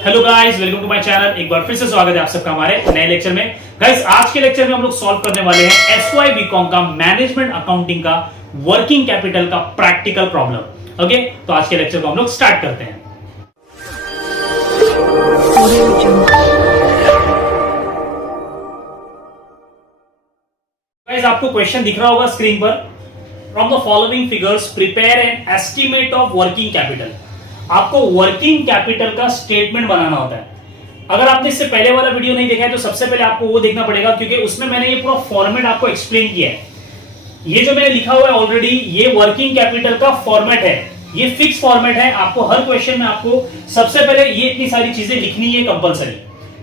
Hello guys, welcome to my channel. एक बार फिर से स्वागत है आप सबका हमारे नए लेक्चर में। गाइस, आज के लेक्चर में हम लोग सॉल्व करने वाले हैं एसवाई बीकॉम का मैनेजमेंट अकाउंटिंग का वर्किंग कैपिटल का प्रैक्टिकल प्रॉब्लम। ओके, तो आज के लेक्चर को हम लोग स्टार्ट करते हैं। गाइस, आपको क्वेश्चन दिख रहा होगा स्क्रीन पर। From the following figures prepare an estimate of working capital. आपको वर्किंग कैपिटल का स्टेटमेंट बनाना होता है। अगर आपने इससे पहले वाला वीडियो नहीं देखा है तो सबसे पहले आपको वो देखना पड़ेगा, क्योंकि उसमें मैंने ये पूरा फॉर्मेट आपको एक्सप्लेन किया है। ये जो मैंने लिखा हुआ है ऑलरेडी, ये वर्किंग कैपिटल का फॉर्मेट है। ये फिक्स फॉर्मेट है। आपको हर क्वेश्चन में आपको सबसे पहले ये इतनी सारी चीजें लिखनी है कंपलसरी।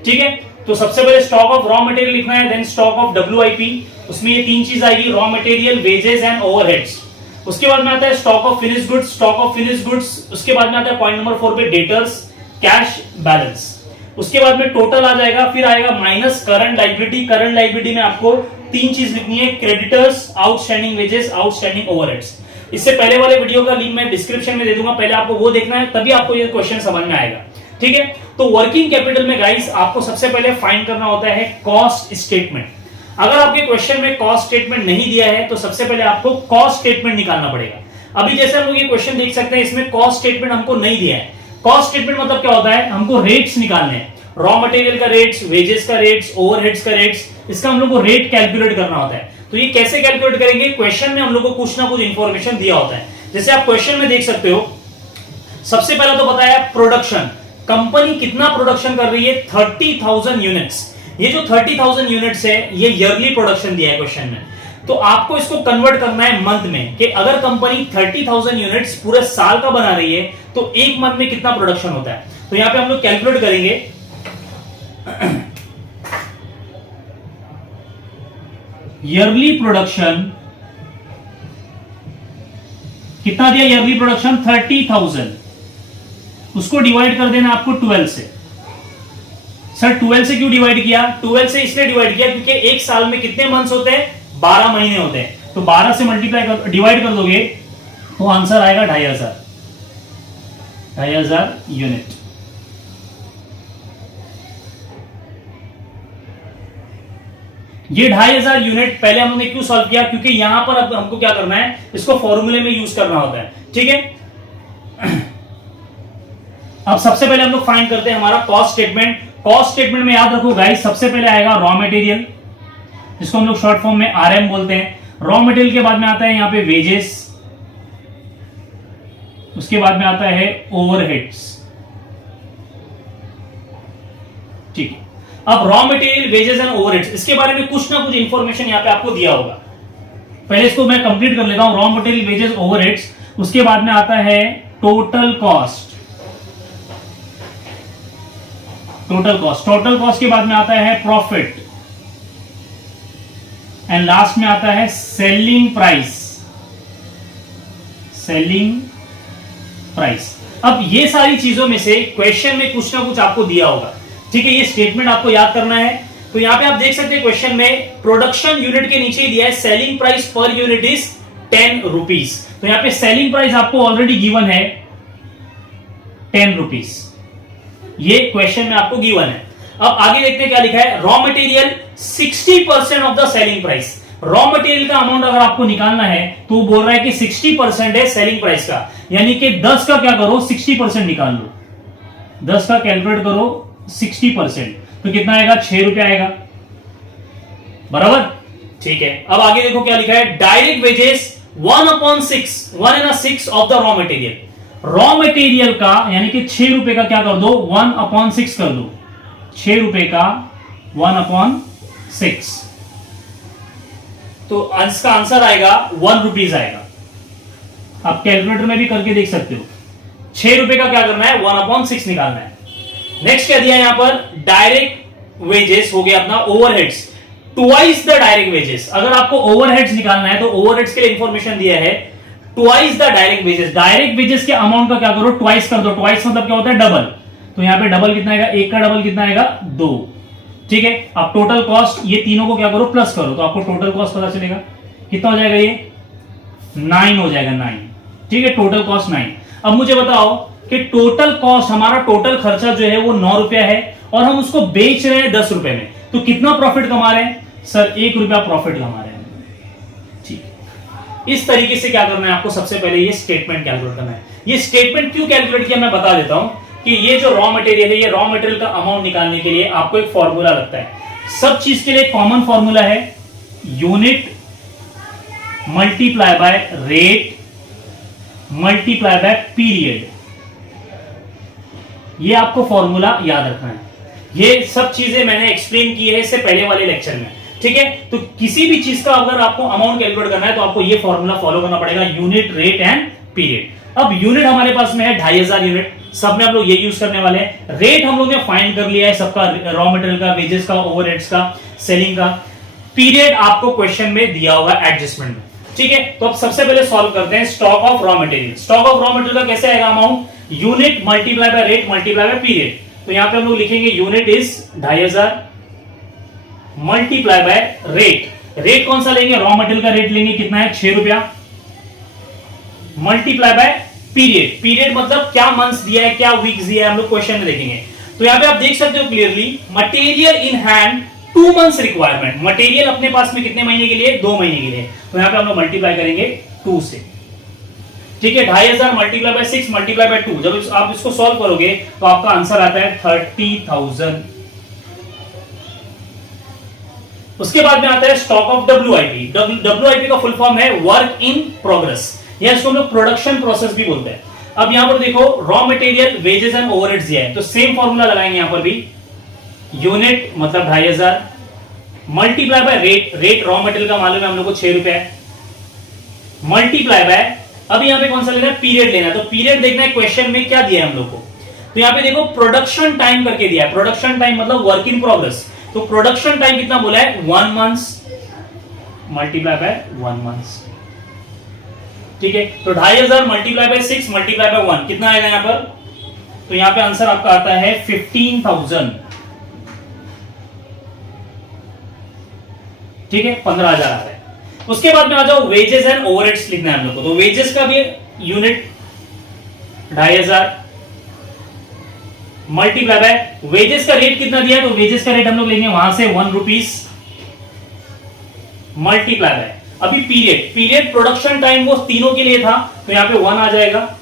ठीक है, तो सबसे पहले स्टॉक ऑफ रॉ मटेरियल लिखना है, देन स्टॉक ऑफ WIP। उसमें ये तीन चीज आएगी, raw material, wages and overheads. उसके बाद में आता है stock of finish goods, stock of finish goods. उसके बाद में आता है पॉइंट नंबर 4 पे डेटर्स, कैश बैलेंस। उसके बाद में टोटल आ जाएगा, फिर आएगा minus current liability. Current liability में आपको तीन चीज लिखनी है, creditors, outstanding wages, outstanding overheads. इससे पहले वाले वीडियो का लिंक मैं डिस्क्रिप्शन में दे दूंगा, पहले आपको वो देखना है, तभी आपको ये क्वेश्चन समझ में आएगा। ठीक है, तो वर्किंग कैपिटल में गाइस आपको सबसे पहले फाइंड करना होता है कॉस्ट स्टेटमेंट। अगर आपके क्वेश्चन में कॉस्ट स्टेटमेंट नहीं दिया है तो सबसे पहले आपको कॉस्ट स्टेटमेंट निकालना पड़ेगा। अभी जैसे हम लोग ये क्वेश्चन देख सकते हैं, इसमें कॉस्ट स्टेटमेंट हमको नहीं दिया है। कॉस्ट स्टेटमेंट मतलब क्या होता है, हमको रेट्स निकालने हैं, रॉ मटेरियल का रेट्स, वेजेस का रेट्स, ओवरहेड्स का रेट्स। इसका हम लोग को रेट कैलकुलेट करना होता है। तो ये कैसे कैलकुलेट करेंगे, क्वेश्चन में हम लोग को कुछ ना कुछ इंफॉर्मेशन दिया होता है। जैसे आप क्वेश्चन में देख सकते हो, सबसे पहला तो बताया प्रोडक्शन, कंपनी कितना प्रोडक्शन कर रही है, 30,000 यूनिट्स। ये जो 30,000 यूनिट्स है, ये ईयरली प्रोडक्शन दिया है क्वेश्चन में। तो आपको इसको कन्वर्ट करना है मंथ में, कि अगर कंपनी 30,000 यूनिट्स पूरे साल का बना रही है तो एक मंथ में कितना प्रोडक्शन होता है। तो यहां पे हम लोग कैलकुलेट करेंगे। ईयरली प्रोडक्शन कितना दिया, ईयरली प्रोडक्शन 30,000, उसको डिवाइड कर देना आपको 12 से। सर 12 से क्यों डिवाइड किया, 12 से इसलिए डिवाइड किया क्योंकि एक साल में कितने मंथ्स होते हैं, 12 महीने होते हैं। तो 12 से मल्टीप्लाई कर, डिवाइड कर दोगे तो आंसर आएगा 2,500 यूनिट। ये 2,500 यूनिट पहले हमने क्यों सॉल्व किया, क्योंकि यहां पर अब हमको क्या करना है, इसको फॉर्मूले में यूज करना होता है। ठीक है, अब सबसे पहले हम लोग फाइंड करते हैं हमारा कॉस्ट स्टेटमेंट। कॉस्ट स्टेटमेंट में याद रखो गाइस, सबसे पहले आएगा रॉ मटेरियल, जिसको हम लोग शॉर्ट फॉर्म में RM बोलते हैं। रॉ मटेरियल के बाद में आता है यहां पे वेजेस, उसके बाद में आता है ओवरहेड्स। ठीक है, अब raw material, wages and overheads, इसके बारे में कुछ ना कुछ इंफॉर्मेशन यहां पे आपको दिया होगा। पहले इसको मैं कंप्लीट कर लेता हूं, रॉ मटेरियल, वेजेस, ओवरहेड्स। उसके बाद में आता है total cost. Total cost, total cost के बाद में आता है प्रॉफिट, एंड लास्ट में आता है सेलिंग प्राइस। Selling price. अब ये सारी चीजों में से क्वेश्चन में कुछ ना कुछ आपको दिया होगा। ठीक है, ये स्टेटमेंट आपको याद करना है। तो यहां पे आप देख सकते हैं क्वेश्चन में प्रोडक्शन यूनिट के नीचे ही दिया है, selling price per unit is 10 rupees. तो यहां पे सेलिंग प्राइस आपको ऑलरेडी गिवन है 10 रुपीज, ये क्वेश्चन में आपको गिवन है। अब आगे देखते हैं क्या लिखा है, raw material 60% of the selling price. Raw material का अमाउंट अगर आपको निकालना है तो बोल रहा है कि 60% है सेलिंग प्राइस का, यानी कि 10 का क्या करो, 60% निकाल लो। 10 का कैलकुलेट करो 60%, तो कितना आएगा, 6 रुपया आएगा, बराबर। ठीक है, अब आगे देखो क्या लिखा है, direct wages 1/6 of the raw material. Raw material का यानी कि 6 रुपए का क्या कर दो, 1/6 कर दो। 6 रुपए का 1/6, तो इसका आंसर आएगा 1 रुपीज आएगा। आप कैलकुलेटर में भी करके देख सकते हो। 6 रुपए का क्या करना है, 1/6 निकालना है। नेक्स्ट क्या दिया यहां पर, डायरेक्ट वेजेस हो गया अपना, overheads twice the direct wages. अगर आपको ओवरहेड्स निकालना है तो ओवरहेड्स के लिए इंफॉर्मेशन दिया है twice the direct wages. Direct wages के अमाउंट का क्या करो, ट्वाइस कर दो। ट्वाइस मतलब क्या होता है, डबल। तो यहां पे डबल कितना आएगा, एक का डबल कितना आएगा, 2। ठीक है, अब टोटल कॉस्ट, ये तीनों को क्या करो, प्लस करो, तो आपको टोटल कॉस्ट पता चलेगा कितना हो जाएगा, ये 9 हो जाएगा, 9। ठीक है, टोटल कॉस्ट 9। अब मुझे बताओ कि टोटल कॉस्ट, हमारा टोटल खर्चा जो है वो 9 रुपया है और हम उसको बेच रहे हैं 10 रुपए में, तो कितना प्रॉफिट कमा रहे हैं सर? 1 रुपया प्रॉफिट कमा रहे हैं। ठीक, इस तरीके से क्या करना है आपको, सबसे पहले ये स्टेटमेंट कैलकुलेट करना है। ये स्टेटमेंट क्यों कैलकुलेट किया मैं बता देता हूं कि ये जो रॉ मटेरियल है, ये रॉ मटेरियल का अमाउंट निकालने के लिए आपको एक फॉर्मूला लगता है। सब चीज के लिए कॉमन फॉर्मूला है unit multiply by rate multiply by period. ये आपको फॉर्मूला याद रखना है। ये सब चीजें मैंने एक्सप्लेन की है इससे पहले वाले लेक्चर में, ठीक है। तो किसी भी चीज का अगर आपको अमाउंट कैलकुलेट करना है तो आपको ये फॉर्मूला फॉलो करना पड़ेगा, यूनिट, रेट एंड पीरियड। अब यूनिट हमारे पास में है 2500 यूनिट, सब में हम लोग ये यूज करने वाले हैं। रेट हम लोग ने फाइंड कर लिया है सबका, रॉ मटेरियल का, वेजेस का, ओवरहेड्स का, सेलिंग का। पीरियड आपको क्वेश्चन में दिया होगा एडजस्टमेंट में, ठीक है। तो अब सबसे पहले सॉल्व करते हैं stock of raw material. Stock of raw material का कैसे आएगा amount? Unit multiply by rate multiply by period. तो यहां पे हम लोग लिखेंगे unit is 2500 multiply by rate. Rate कौन सा लेंगे? रॉ मटेरियल का रेट लेंगे, कितना है 6 रुपया, मल्टीप्लाई बाय पीरियड। पीरियड मतलब क्या मंथ्स दिया है, क्या वीक्स दिया है, हम लोग क्वेश्चन में देखेंगे। तो यहां पे आप देख सकते हो clearly, material in hand 2 months requirement. Material अपने पास में कितने महीने के लिए? 2 महीने के लिए। तो यहां पे हम लोग मल्टीप्लाई करेंगे 2 से, ठीक है। 2500 मल्टीप्लाई बाय 6 मल्टीप्लाई बाय 2, जब आप इसको सॉल्व करोगे तो आपका आंसर आता है 30,000। उसके बाद में आता है स्टॉक ऑफ डब्ल्यूआईपी। डब्ल्यूआईपी का फुल फॉर्म है वर्क इन प्रोग्रेस, या इसको हम लोग प्रोडक्शन प्रोसेस भी बोलते हैं। अब यहां पर देखो raw material, wages and overheads दिया है, तो सेम फॉर्मूला लगाएंगे यहां पर भी। यूनिट मतलब 2500 multiply by rate, rate raw material का मालूम है हम लोग को 6 रुपए, मल्टीप्लाई बाय, अब यहां पे कौन सा लेना है? पीरियड लेना है। तो पीरियड देखना है क्वेश्चन में क्या दिया है हम लोग को। तो यहां पे देखो प्रोडक्शन टाइम करके दिया है, प्रोडक्शन टाइम मतलब वर्क इन प्रोग्रेस। तो प्रोडक्शन टाइम कितना बोला है? 1 मंथ मल्टीप्लाई बाय 1 मंथ, ठीक है। तो 2500 मल्टीप्लाई बाय 6 मल्टीप्लाई बाय 1 कितना आएगा यहां पर? तो यहां पे आंसर आपका आता है 15,000, ठीक है, 15,000 आ रहा है। उसके बाद में आ जाओ वेजेस एंड ओवरहेड्स लिखना है हम लोग को। तो वेजेस का भी यूनिट 2500 मल्टीप्लाई बाय, वेजेस का रेट कितना दिया है? तो वेजेस का रेट हम लोग लेंगे वहां से 1 रुपीज मल्टीप्लाई बाय, अभी पीरियड, पीरियड प्रोडक्शन टाइम वो तीनों के लिए था, तो यहां पे 1 आ जाएगा,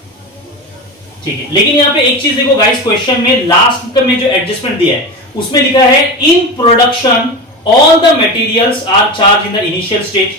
ठीक है। लेकिन यहां पे एक चीज देखो गाइस, क्वेश्चन में लास्ट में जो एडजस्टमेंट दिया है उसमें लिखा है in production all the materials are charge in the initial stage.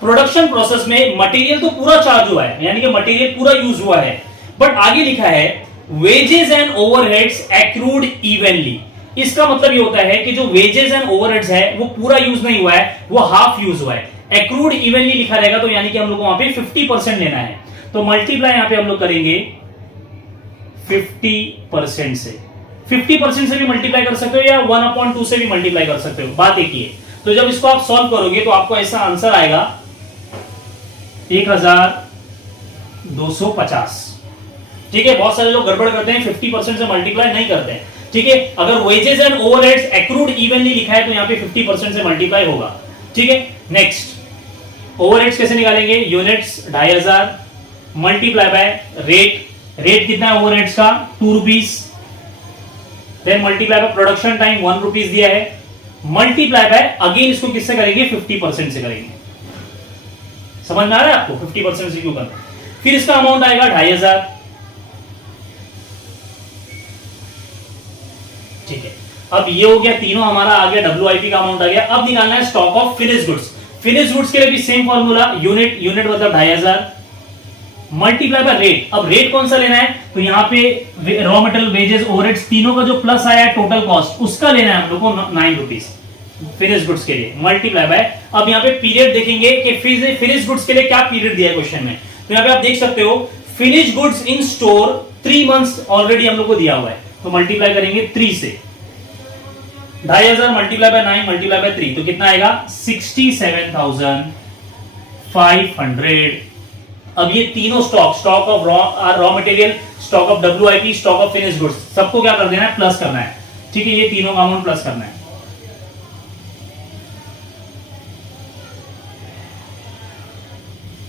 Production process में मटेरियल तो पूरा चार्ज हुआ है, यानी कि मटेरियल पूरा यूज हुआ है, बट आगे लिखा है wages and overheads accrued evenly. इसका मतलब ये होता है कि जो वेजेस एंड ओवरहेड्स है वो पूरा यूज नहीं हुआ है, वो हाफ यूज हुआ है। एक्रूड इवनली लिखा रहेगा, तो यानी कि हम लोग को वहां पे 50% लेना है। तो मल्टीप्लाई यहां पे हम लोग करेंगे 50% से। 50% से भी मल्टीप्लाई कर सकते हो या 1/2 से भी मल्टीप्लाई कर सकते हो, बात एक ही है। तो जब इसको आप सॉल्व करोगे तो आपको ऐसा आंसर आएगा 1250, ठीक है। बहुत सारे लोग गड़बड़ करते हैं, 50% से मल्टीप्लाई नहीं करते हैं, ठीक है। अगर wages and overheads accrued evenly लिखा है तो यहां पे 50% से मल्टीप्लाई होगा, ठीक है। नेक्स्ट ओवरहेड्स कैसे निकालेंगे? Units 2500 multiply by rate, rate कितना है ओवरहेड्स का? 2 rupees, then multiply by production time 1 rupees दिया है, मल्टीप्लाई बाय अगेन इसको किससे करेंगे? 50% से करेंगे। समझ में आ रहा है आपको 50% से क्यों करना? फिर इसका अमाउंट आएगा 2500, ठीक है। अब ये हो गया तीनों हमारा आ गया, डब्ल्यूआईपी का अमाउंट आ गया। अब निकालना है stock of finish goods. Finish goods के लिए भी सेम फॉर्मूला, यूनिट, यूनिट मतलब 2500 मल्टीप्लाई बाय रेट। अब रेट कौन सा लेना है? तो यहां पे रॉ मटेरियल, वेजेस, ओवरहेड्स तीनों का जो प्लस आया है टोटल कॉस्ट, उसका लेना है हम लोग को 9 रुपीज फिनिश गुड्स के लिए, मल्टीप्लाई बाय। अब यहां पे पीरियड देखेंगे कि फिनिश गुड्स के लिए क्या पीरियड दिया है क्वेश्चन में। तो यहां पे आप देख सकते हो finish goods in store 3 months already हम लोग को दिया हुआ है, तो मल्टीप्लाई करेंगे 3 से। 2500 मल्टीप्लाई बाय 9 मल्टीप्लाई बाय 3, तो कितना आएगा? 67,500। अब ये तीनों stock, stock of raw material, stock of WIP, stock of finish goods, सबको क्या कर देना है? प्लस करना है, ठीक है। ये तीनों का अमाउंट प्लस करना है।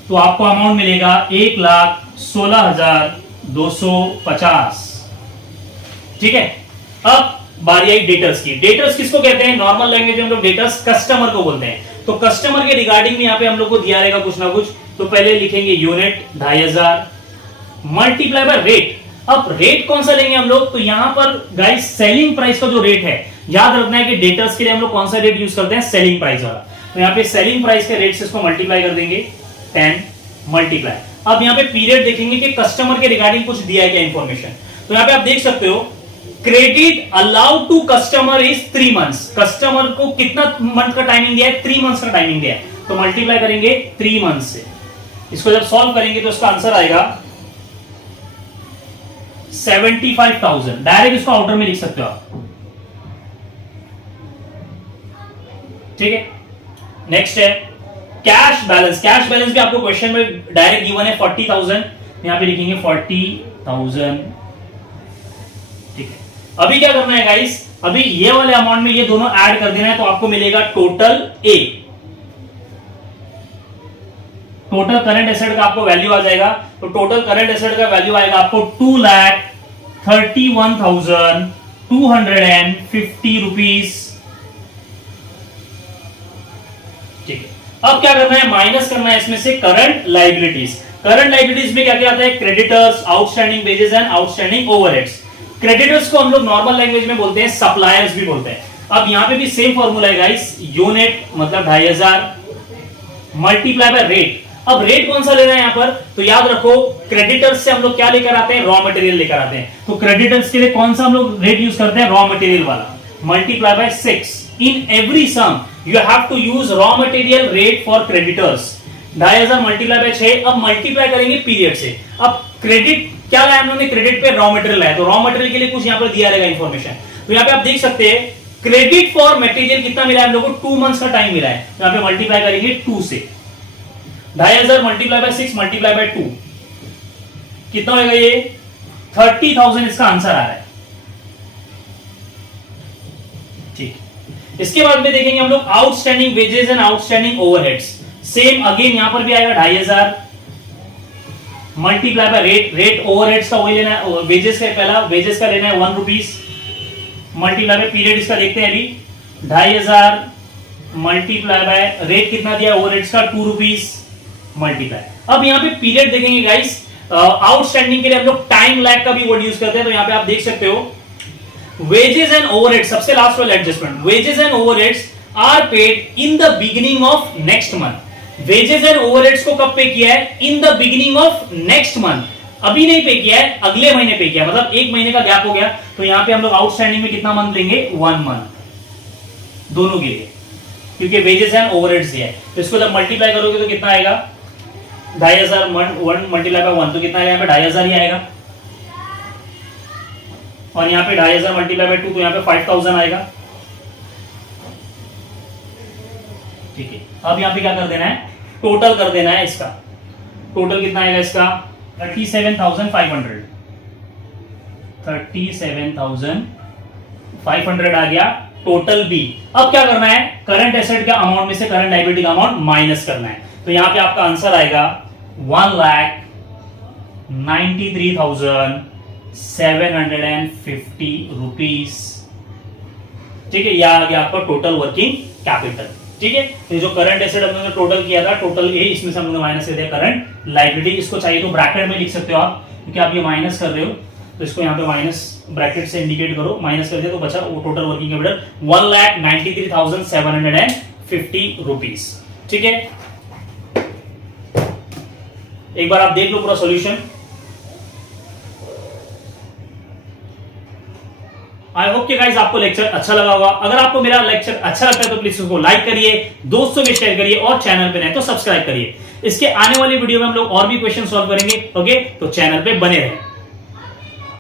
तो आपको अमाउंट मिलेगा 1,16,000 250। ठीक है, अब बारी आई डेटर्स की। डेटर्स किसको कहते हैं? नॉर्मल लैंग्वेज में हम लोग डेटर्स कस्टमर को बोलते हैं। तो कस्टमर के रिगार्डिंग में यहां पे हम लोग को दिया रहेगा कुछ ना कुछ। तो पहले लिखेंगे यूनिट 2500 मल्टीप्लाई बाय रेट। अब रेट कौन सा लेंगे हम लोग? तो यहां पर गाइस सेलिंग प्राइस का जो रेट है, याद रखना है कि डेटर्स के लिए हम लोग कौन सा रेट यूज करते हैं? सेलिंग प्राइस वाला। तो यहां पे सेलिंग प्राइस के रेट से इसको मल्टीप्लाई कर देंगे 10 मल्टीप्लाई। अब यहां पे पीरियड देखेंगे कि कस्टमर के रिगार्डिंग कुछ दिया है क्या इंफॉर्मेशन। तो यहां पे आप देख सकते हो credit allowed to customer is 3 months. Customer को कितना मंथ का टाइमिंग दिया है? 3 मंथ्स का टाइमिंग दिया है। तो मल्टीप्लाई करेंगे 3 मंथ से। इसको जब सॉल्व करेंगे तो इसका आंसर आएगा 75,000। डायरेक्ट इसको आउटर में लिख सकते हो आप। ठीक है, नेक्स्ट है कैश बैलेंस। कैश बैलेंस भी आपको क्वेश्चन में डायरेक्ट गिवन है 40,000। यहां पे लिखेंगे 40,000। ठीक है, अभी क्या करना है गाइस? अभी ये वाले अमाउंट में ये दोनों ऐड कर देना है, तो आपको मिलेगा total A. Total current asset का आपको वैल्यू आ जाएगा। तो टोटल करंट एसेट का वैल्यू आएगा आपको 2,31,250 रुपीज। ठीक है, अब क्या करना है? माइनस करना है इसमें से करंट लाइबिलिटीज। करंट लाइबिलिटीज में क्या क्या आता है? Creditors, outstanding wages and outstanding overheads. Creditors को हम लोग नॉर्मल लैंग्वेज में बोलते हैं सप्लायर्स भी बोलते हैं। अब यहां पे भी सेम फॉर्मूला है गाइस। यूनिट मतलब 2500 मल्टीप्लाई बाय रेट। अब रेट कौन सा लेना है यहां पर? तो याद रखो क्रेडिटर्स से हम लोग क्या लेकर आते हैं? रॉ मटेरियल लेकर आते हैं। तो क्रेडिटर्स के लिए कौन सा हम लोग रेट यूज करते हैं? रॉ मटेरियल वाला। Multiply by 6। In every sum you have to use raw material rate for creditors. 2500 multiply by 6। अब मल्टीप्लाई करेंगे पीरियड से। अब क्रेडिट क्या लाया हम लोगों ने? क्रेडिट पे रॉ मटेरियल लाया। तो रॉ मटेरियल के लिए कुछ यहां पर दिया रहेगा इंफॉर्मेशन। तो यहां पे आप देख सकते हैं क्रेडिट फॉर मटेरियल कितना मिला है हम लोग को? 2 मंथ्स का टाइम मिला है। यहां पे मल्टीप्लाई करेंगे 2 से। 2500 मल्टीप्लाई बाय 6 मल्टीप्लाई बाय 2 कितना होगा? ये 30,000 इसका आंसर आ रहा है। ठीक, इसके बाद में देखेंगे हम लोग outstanding wages and outstanding overheads. Same again यहां पर भी आएगा 2500 multiply by rate. Rate overheads का वही लेना है, वेजेस का पहला वेजेस का लेना है 1 रुपीज मल्टीप्लाई बाय पीरियड इसका देखते हैं अभी। 2500 मल्टीप्लाई बाय रेट कितना दिया ओवरहेड्स का? 2 रुपीज मल्टीप्लाई। अब यहां पे पीरियड देखेंगे गाइस। आउटस्टैंडिंग के लिए हम लोग टाइम लैग का भी वर्ड यूज करते हैं। तो यहां पे आप देख सकते हो वेजेस एंड ओवरहेड्स, सबसे लास्ट वाला adjustment. Wages and overheads are paid in the beginning of next month. Wages and overheads को कब पे किया है? In the beginning of next month. अभी नहीं पे किया है, अगले महीने पे किया, मतलब 1 महीने का गैप हो गया। तो यहां पे हम लोग आउटस्टैंडिंग में कितना मंथ लेंगे? 1 मंथ दोनों के लिए, क्योंकि वेजेस एंड ओवरहेड्स दिया है। तो इसको जब मल्टीप्लाई करोगे तो कितना आएगा? 2500 1 मल्टीप्लाई बाय 1 तो कितना आएगा? 2500 ही आएगा। और यहाँ पे 2500 मल्टीप्लाई बाय 2 तो यहाँ पे 5000 आएगा। ठीक है, अब यहाँ पे क्या कर देना है? टोटल कर देना है इसका। टोटल कितना आएगा इसका? 37,500। 37,500 आ गया टोटल बी। अब क्या करना है? करंट एसेट का अमाउंट में से करंट लायबिलिटी का अमाउंट माइनस करना है। तो यहां पे आपका आंसर आएगा 1,93,750 रुपीज। ठीक है, यह आ गया आपका टोटल वर्किंग कैपिटल। ठीक है, तो जो करंट एसेट हमने टोटल किया था, टोटल ए, इसमें से हमने माइनस कर दिया करंट लायबिलिटी। इसको चाहिए तो ब्रैकेट में लिख सकते हो आप, क्योंकि आप ये माइनस कर रहे हो तो इसको यहाँ पे माइनस ब्रैकेट से इंडिकेट करो। माइनस कर दिया तो बचा वो टोटल वर्किंग कैपिटल 1,93,750 रुपीज। ठीक है, एक बार आप देख लो पूरा सॉल्यूशन। आई होप कि गाइस आपको लेक्चर अच्छा लगा होगा। अगर आपको मेरा लेक्चर अच्छा लगता है तो प्लीज उसको लाइक करिए, दोस्तों में शेयर करिए, और चैनल पे नए तो सब्सक्राइब करिए। इसके आने वाली वीडियो में हम लोग और भी क्वेश्चन सॉल्व करेंगे। ओके, तो चैनल पे बने रहें।